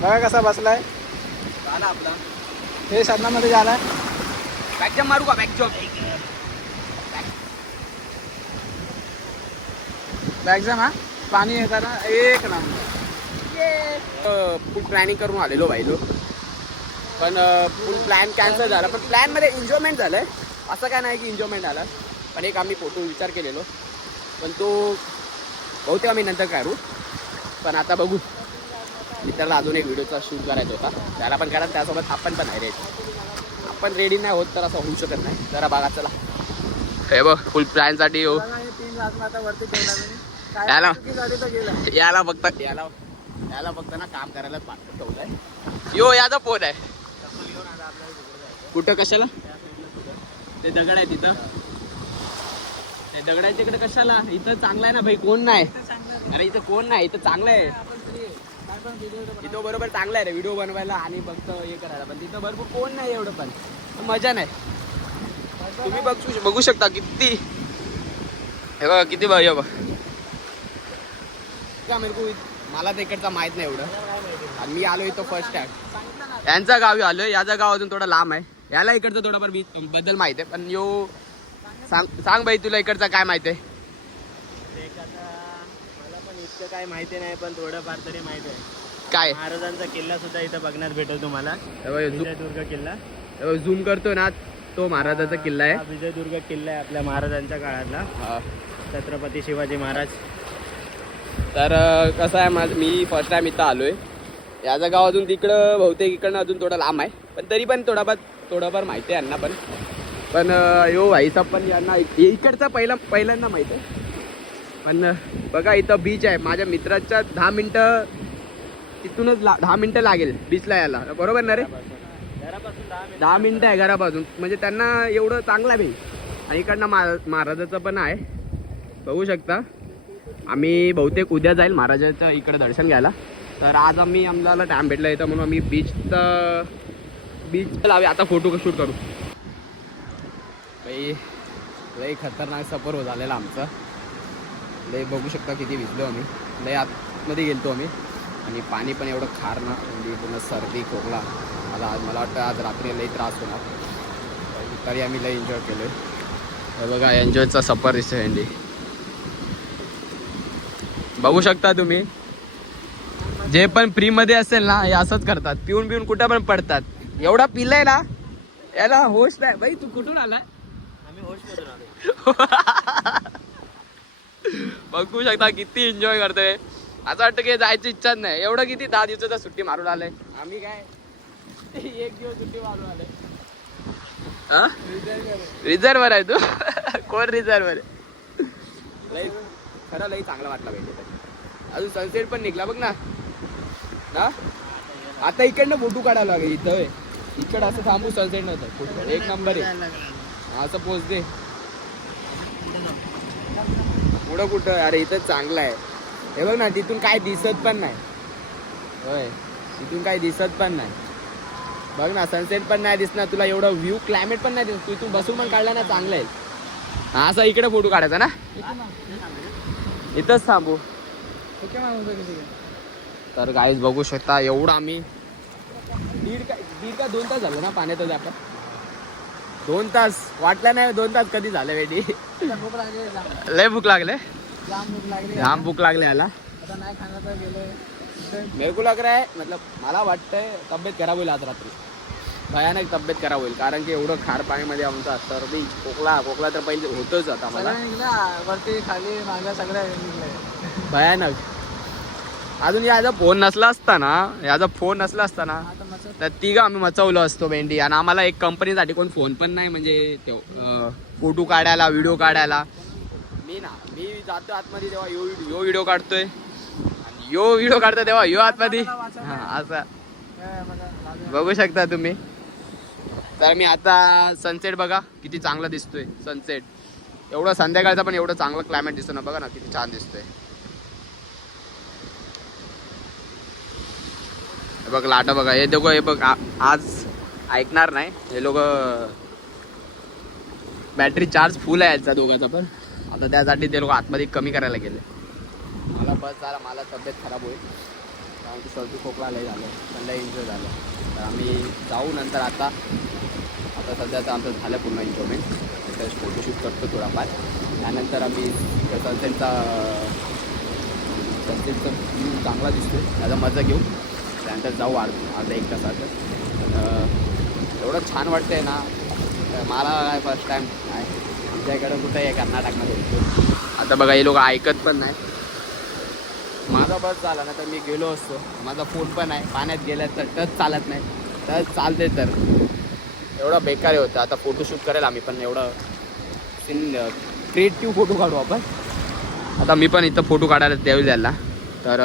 बघा कसा बसलाय. झाला आपला हे साधनामध्ये झालाय. बॅकजॉब मारू का बॅकजॉब? बॅगझाम हा पाणी येताना एक नंबर. फुल प्लॅनिंग करून आलेलो भाईलो, पण फुल प्लॅन कॅन्सल झाला. पण प्लॅनमध्ये एन्जॉयमेंट झालं आहे, असं काय नाही की एन्जॉयमेंट झालं. पण एक आम्ही फोटो विचार केलेलो, पण तो बहुतेक आम्ही नंतर काढू. पण आता बघू, मित्राला अजून एक व्हिडिओचा शूट करायचा होता, त्याला पण करा. त्यासोबत आपण पण आहे रेडी. आपण रेडी नाही होत तर असं होऊ शकत नाही. जरा बघा चला, हे बघ फुल प्लॅनसाठी हो. 3 लाख आता वरती ठेवला मी. याला काय चुकीसाठी तर गेला. याला फक्त ना काम करायलाच ठेवलंय. यो याचा फोन आहे. कुठं कशाला? ते दगड आहे तिथं. ते दगडाच्या इकडे कशाला? इथं चांगलं आहे ना भाई, कोण नाही. अरे इथं कोण नाही, इथं चांगलं आहे. तिथं बरोबर चांगलं आहे रे व्हिडिओ बनवायला आणि फक्त हे करायला. पण तिथं भरपूर कोण नाही एवढं, पण मजा नाही. तुम्ही बघू शकता किती, हे बघा किती भाई बघ. मला तर इकडचा माहित नाही एवढं, आणि मी आलो इथं फर्स्ट टाइम. यांचा गावी आलोय, याचा गाव अजून थोडा लांब आहे. याला इकडचं थोडाफार बीच बद्दल माहित आहे. पण यो सांग भाई, तुला इकडचं काय माहित आहे? मला पण इतकं काय माहिती नाही, पण थोडंफार तरी माहिती आहे. काय? महाराजांचा किल्ला सुद्धा इथं बघण्यात भेटेल तुम्हाला. विजयदुर्ग किल्ला झूम करतो ना, तो महाराजाचा किल्ला आहे. हा विजयदुर्ग किल्ला आहे आपल्या महाराजांच्या काळातला, छत्रपती शिवाजी महाराज. तर कसं आहे, मी फर्स्ट टाइम इथं आलोय. याचं गाव अजून तिकडं बहुतेक इकडनं अजून थोडं लांब आहे, पण तरी पण थोडंफार माहिती आहे यांना पण. पण यो भाईसाब पण यांना इकडचा पहिल्यांदा माहिती आहे. पण बघा इथं बीच आहे. माझ्या मित्राच्या 10 मिनटं तिथूनच 10 मिनटं लागेल बीचला यायला, बरोबर ना रे? घरापासून 10 मिनटं आहे घरापासून. म्हणजे त्यांना एवढं चांगलं आहे भाई. आणि इकडनं महाराजाचं पण आहे, बघू शकता. आम्ही बहुतेक उद्या जाईल महाराजाचं इकडं दर्शन घ्यायला. तर आज आम्हाला टाइम भेटला इथं, म्हणून आम्ही बीच लावे आता फोटो शूट करू. भाई लई खतरनाक सफर झालेला आमचा. लई बघू शकता किती भिजलो आम्ही. लई आतमध्ये गेलतो आम्ही, आणि पाणी पण एवढं खार ना, म्हणजे पुन्हा सर्दी खोकला. मला वाटतं आज रात्री लई त्रास होणार, तरी आम्ही लई एन्जॉय केलो आहे. बघा एन्जॉयचा सफर दिसतोय अंडी, बघू शकता तुम्ही. जे पण फ्रीमध्ये असेल ना, हे असंच करतात. पिऊन कुठं पण पडतात. एवढा पिलाय ना, याला होश नाही. भाई तू कुठून आलाय? आम्ही होशमधून आलो. बघू शकता किती एन्जॉय करतोय. असं वाटतं की जायची इच्छाच नाही. एवढं किती 10 दिवसाचा सुट्टी मारून आलाय. आम्ही काय 1 दिवस सुट्टी मारून आलोय. रिझर्वर आहे तू? कोण रिझर्वर आहे? लई खरं लई चांगला वाटला पाहिजे. अजून सनसेट पण निघला बघ ना. आता इकडनं फोटो काढायला लागेल. इकडं असं थांबू सनसेट नव्हतं. एक नंबर आहे. असं पोच दे पुढं कुठं. अरे इथं चांगलं आहे. हे बघ ना, तिथून काय दिसत पण नाही. होय, तिथून काय दिसत पण नाही. बघ ना, सनसेट पण नाही दिसणार तुला. एवढं व्ह्यू क्लायमेट पण नाही दिसत. तू इथून बसून पण काढला ना, चांगलं आहे. असं इकडे फोटो काढायचा ना, इथंच थांबू. तर गाईज बघू शकता, एवढं आम्ही दीड का 2 तास झालं ना पाण्यातच. आपण 2 तास वाटलं नाही. 2 तास कधी झालं वेडी. लय भूक लागले, जाम भूक लागले याला. मेरे को लग रहा है, मतलब मला वाटतंय तब्येत खराब होईल आज रात्री. भयानक तब्येत खराब होईल, कारण की एवढं खार पाणीमध्ये आमचा सर्दी खोकला तर पहिले होतोच आता मला. वरती खाली मागं सगळं भयानक. अजून याचा फोन नसला असता ना, तर तिघं आम्ही मचवलो असतो भेंडी. आणि आम्हाला एक कंपनीसाठी कोण फोन पण नाही, म्हणजे फोटो काढायला, व्हिडिओ काढायला. मी जातो आतमध्ये तेव्हा यो व्हिडिओ काढतोय, आणि यो व्हिडिओ काढतो तेव्हा यो आतमध्ये. असं बघू शकता तुम्ही. तर मी आता सनसेट बघा किती चांगला दिसतोय. सनसेट एवढं संध्याकाळचा पण एवढं चांगलं क्लायमेट दिसतो ना. बघा ना किती छान दिसतोय. बघ लाटा बघा. हे दोघं, हे बघ आज ऐकणार नाही हे लोक. बॅटरी चार्ज फुल आहे याचा दोघांचा पण. आता त्यासाठी ते लोक आतमध्ये कमी करायला गेले. मला बस झाला, मला तब्येत खराब होईल. कारण की सर्दी खोकला लय झालं, थंड एन्जॉय झालं. तर आम्ही जाऊ नंतर. आता सध्या तर आमचं झालं पूर्ण एन्जॉयमेंट. तर फोटोशूट करतो थोडाफार. त्यानंतर आम्ही सनसेटचा व्ह्यू चांगला दिसतो, त्याचा मजा घेऊ. त्यानंतर जाऊ अर्धा एक तासात. एवढं छान वाटतं आहे ना. मला काय फर्स्ट टाईम आहे आमच्याकडं कुठं आहे कर्नाटकमध्ये. आता बघा हे लोक ऐकत पण नाही. माझा बस झाला ना तर मी गेलो असतो. माझा फोन पण आहे, पाण्यात गेला तर टच चालत नाही, टच चालते तर एवढं बेकार होतं. आता फोटोशूट करेल आम्ही पण, एवढं क्रिएटिव्ह फोटो काढू आपण. आता मी पण इथं फोटो काढायला द्यावी द्यायला. तर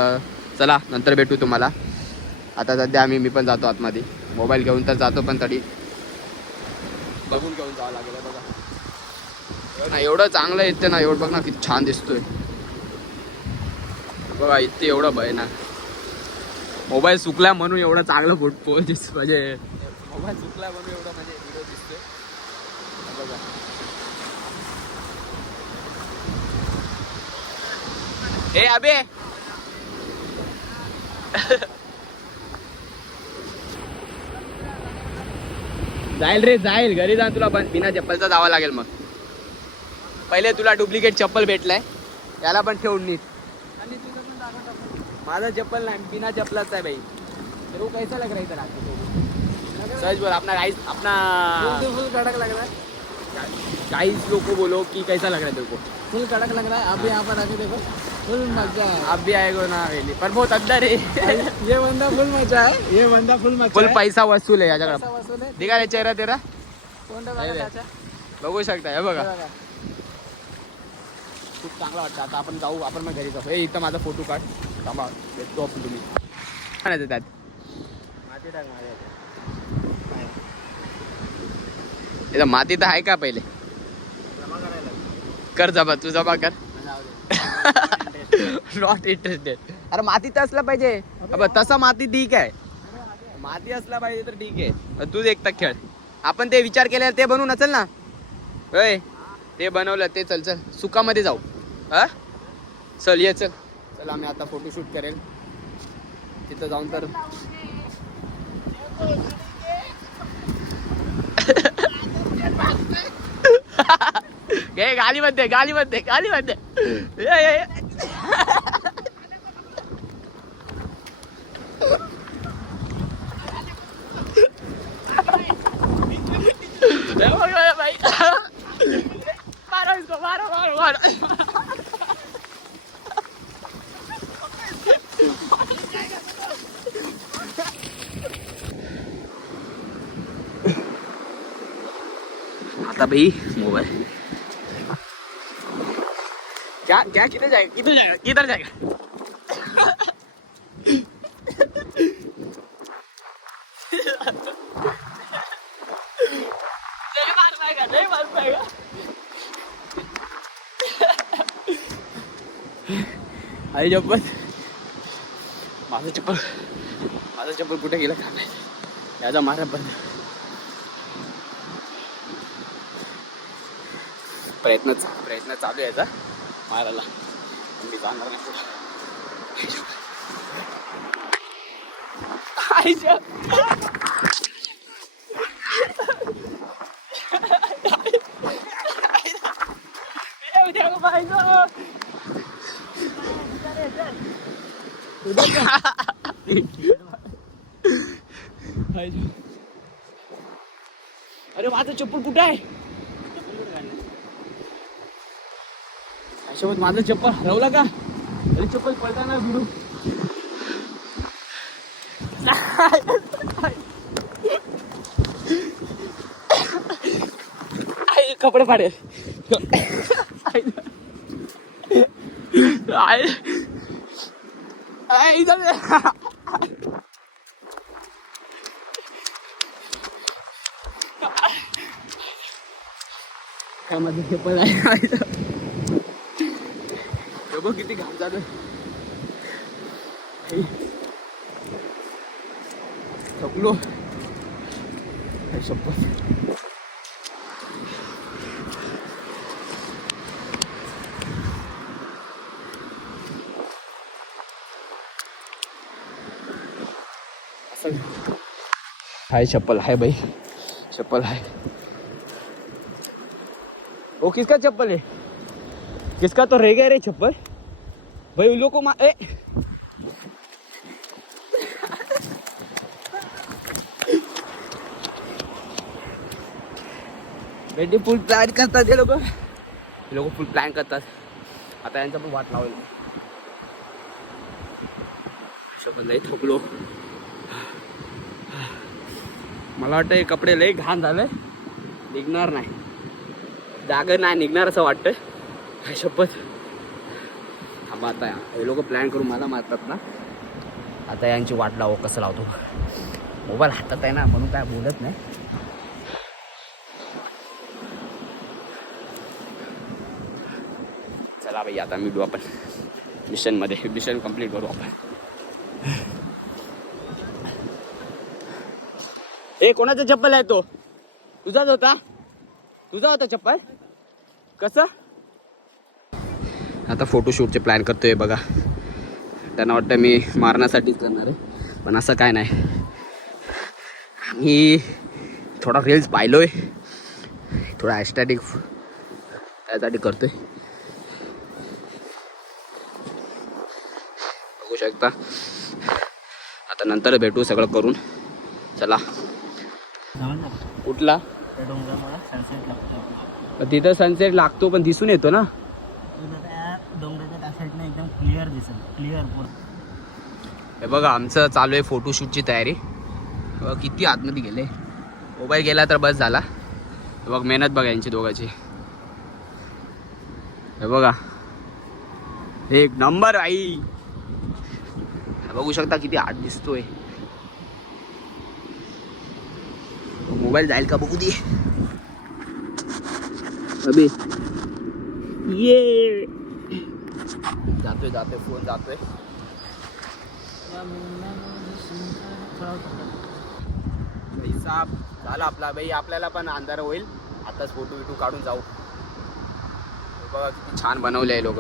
चला नंतर भेटू तुम्हाला. आता सध्या मी पण जातो आतमध्ये. मोबाईल घेऊन तर जातो पण तरी बघून घेऊन जावं लागेल. बघा ना एवढं चांगलं येते ना. एवढं बघ ना किती छान दिसतोय बघा. इथे एवढं भय ना. मोबाईल सुकला म्हणून एवढं चांगलं फोटो दिसतो. म्हणजे मोबाईल सुकला म्हणून एवढं म्हणजे व्हिडिओ दिसतोय बघा. ए अबे जाईल रे जाईल. घरी जाऊन तुला बिना चप्पलचा जावं लागेल. मग पहिले तुला डुप्लिकेट चप्पल भेटलाय, त्याला पण ठेवून नीट. आणि तुझं पण दाखव टाकून. माझा चप्पल नाही, बिना चप्पलाच आहे भाई. तर वो कैसा लग रहा है इधर आके? सच बोल. अपना गाइस अपना फुल कड़क लग रहा है, गाइस लोग को बोलो कि कैसा लग रहा है तेरे को? फुल कड़क लग रहा है. आप भी यहाँ पर आके देखो, फुल मजा है. आप भी आएगा ना वेली, पर बहुत अंदर है. ये बंदा फुल मजा है, ये बंदा फुल मजा फुल है. पैसा वसूल आहे पैसा याच्याकडे. वसूल है. दिखा रे चेहरा तेरा, कोणता बघा त्याचा? बघू शकता. हे बघा बघा. खूप चांगला वाटतं. आता आपण जाऊ, आपण मग घरी जाऊ. हे इथं माझा फोटो काढ. थांबा भेटतो आपण. तुम्ही म्हणायचं त्यात माती टाक माझ्या इथं माती तर आहे का? पहिले जमा करायला कर जमा, तू जमा कर. Not interested. अरे माती तर असला पाहिजे. अब तसा माती ठीक आहे, माती असला पाहिजे तर ठीक आहे. तूच एकटा खेळ. आपण ते विचार केलेला ते बनवून असेल ना. होय ते बनवलं ते. चल चल सुकामध्ये जाऊ. हा चल ये चल. चल आम्ही आता फोटोशूट करेल तिथं जाऊन. तर घे गाली मध्ये, गाली मध्ये, गाली मध्ये. भाई मारो इसको, मारो मारो मारो. आता भाई मोबाइल क्या क्या किधर जाएगा, किधर जाएगा, किधर जाएगा? नहीं मार पाएगा, नहीं मार पाएगा. आई चप्पल, माझं चप्पल कुठे गेलं काय माहिती. याचा मारा बंद. प्रयत्न चालू आहे याचा मारायला. मी जाणार नाही पुढे. अरे माझं चप्पल कुठे आहे? सोबत माझं चप्पल हरवला का? अरे चप्पल पडताना भिडू. कपडे फाडे. काय माझं चप्पल आहे. बघ किती घाम चालू आहे. थकलो शपथ. हाय चप्पल है भाई, चप्पल है। वो किसका चप्पल है? किसका तो रह गया रे चप्पल भाई। उन लोग को बेटी फुल प्लॅन करतात हे लोक फुल प्लॅन करतात. आता यांचा पण वाट लावली. पण लई थकलो. मला वाटतं हे कपडे लई घाण झाले, निघणार नाही, जागा नाही निघणार असं वाटतं. शपथ. थांबा आता हे लोक प्लॅन करून मला मारतात ना. आता यांची वाट लावू कसं लावतो. मोबाईल हातात आहे ना म्हणून काय बोलत नाही. चला भाई आता मिळू आपण मिशनमध्ये. मिशन कंप्लीट करू आपण. ए कोणाचा चप्पल आहे तो? तुझाच होता? तुझा होता चप्पल? कसं? आता फोटोशूटचे प्लॅन करतोय बघा. त्यांना वाटतं मी मारण्यासाठीच करणार आहे, पण असं काय नाही. मी थोडा रील्स पाहिलोय, थोडा ॲस्टॅटिक त्यासाठी करतोय. बघू शकता. आता नंतर भेटू सगळं करून. चला. कुठला? तिथं सनसेट लागतो पण दिसून येतो ना. डोंगराच्या त्या साईडने एकदम क्लिअर दिसेल. क्लिअर. हे बघा आमचं चालू आहे फोटोशूटची तयारी. किती आतमध्ये गेले. मोबाईल गेला तर बस झाला. बघ मेहनत बघा यांची दोघांची. हे बघा एक नंबर आई. बघू शकता किती आत दिसतोय. मोबाईल जाईल का बघू दे. अबे ये जातोय फोन जातोय. साप झाला आपला बाई. आपल्याला पण अंधार होईल. आताच फोटो बिटू काढून जाऊ. बघा किती छान बनवले आहे लोक.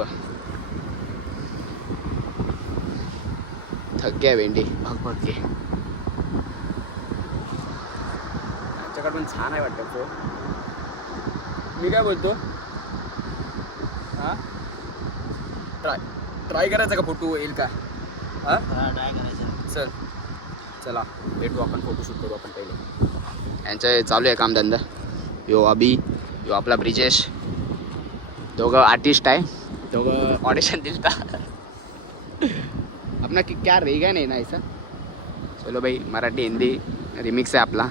थक गया भेंडी भाग के. आमच्याकडे पण छान आहे वाटतं तो. मी काय बोलतो, हां ट्राय करायचा का फोटो येईल का? हां ट्राय करायचं. चला भेटू आपण. फोटोशूट करू आपण पहिले. यांचं चालू आहे कामधंदा. यो अभि, यो आपला ब्रिजेश. दोघं आर्टिस्ट आहे. दोघं ऑडिशन दिलता. अपना क्या रहेगा नहीं ना ऐसा. चलो भाई मराठी हिंदी रिमिक्स है आपला.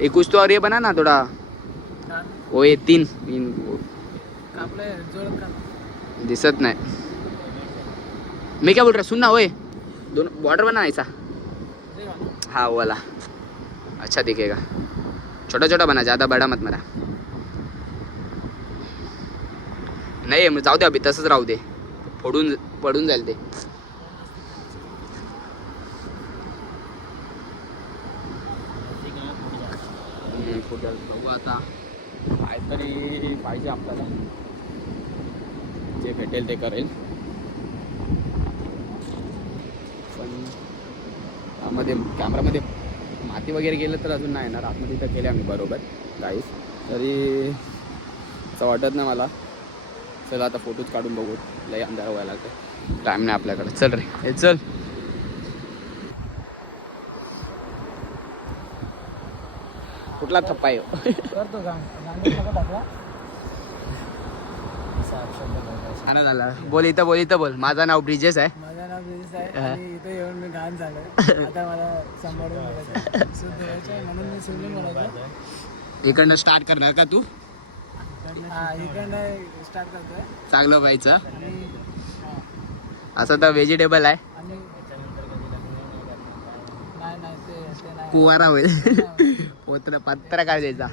एक कुछ तो और ये बना ना थोड़ा. वो ये तीन दिसत नाही. मैं क्या बोल रहा सुन ना. ओए दोनों बॉर्डर बना ऐसा. हाँ वो वाला अच्छा दिखेगा. छोटा छोटा बना, ज़्यादा बड़ा मत मरा. नाही जाऊ दे अभि तसंच राहू दे. पडून जाईल ते. बघू आता काहीतरी पाहिजे आपल्याला. जे भेटेल ते करेल. पण त्यामध्ये कॅमेरामध्ये माती वगैरे गेलं तर अजून नाही येणार. आतमध्ये तर केले आम्ही बरोबर काहीच तरी असं वाटत नाही मला. चला आता फोटोज काढून बघू. लई अंधार व्हायला लागतं. टाईम नाही आपल्याकडे. चल रे हे चल. कुठला थप्पा आहे करतो काम. आनंद झाला. बोल इथं बोल. माझं नाव ब्रिजेश आहे. माझं नाव ब्रिजेश आहे आणि इथे येऊन मी घाण झालोय. आता मला सांभाळून बघायचं म्हणून मी सोडून बोलायचं. इकडनं स्टार्ट करणार का तू? इकडनं स्टार्ट करतोय. चांगलं व्हायचं. असं तर व्हेजिटेबल आहे. नाही ते नाही. कुवारा होईल. पत्रकार द्यायचा.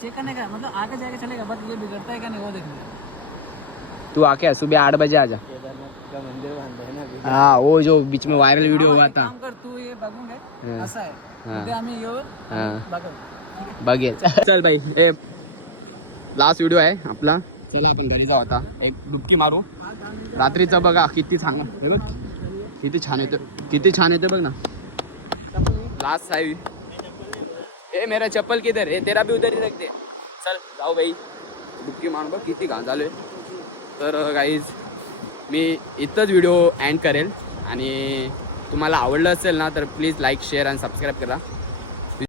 चेक करने का मतलब आगे जाके चलेगा बट ये बिगड़ता है क्या नहीं वो देखना. तू आके सुबह 8 बजे आ जा. का मंदिर बांधलं आहे ना. हाँ वो जो बीच में वायरल वीडियो हुआ था. काम कर तू हे बघून घे. असं आहे. हाँ. ते आम्ही येऊ बघू. बघेल. चल भाई हे लास्ट व्हिडिओ आहे आपला. चला आपण घरी जाऊ आता. एक डुबकी मारू. रात्रीचं बघा किती सांगा. हे बघ किती छान येतो, किती छान येतो बघ ना. लास्ट आहे. ए मेरा चप्पल किधर है, तेरा भी उधर ही रख दे. चल जाऊ भाई, डुबकी मारून बघ किती घाण झालोय. तर गाईज मी इथंच व्हिडिओ एंड करेल आणि तुम्हाला आवडलं असेल ना तर प्लीज लाईक शेअर आणि सबस्क्राईब करा.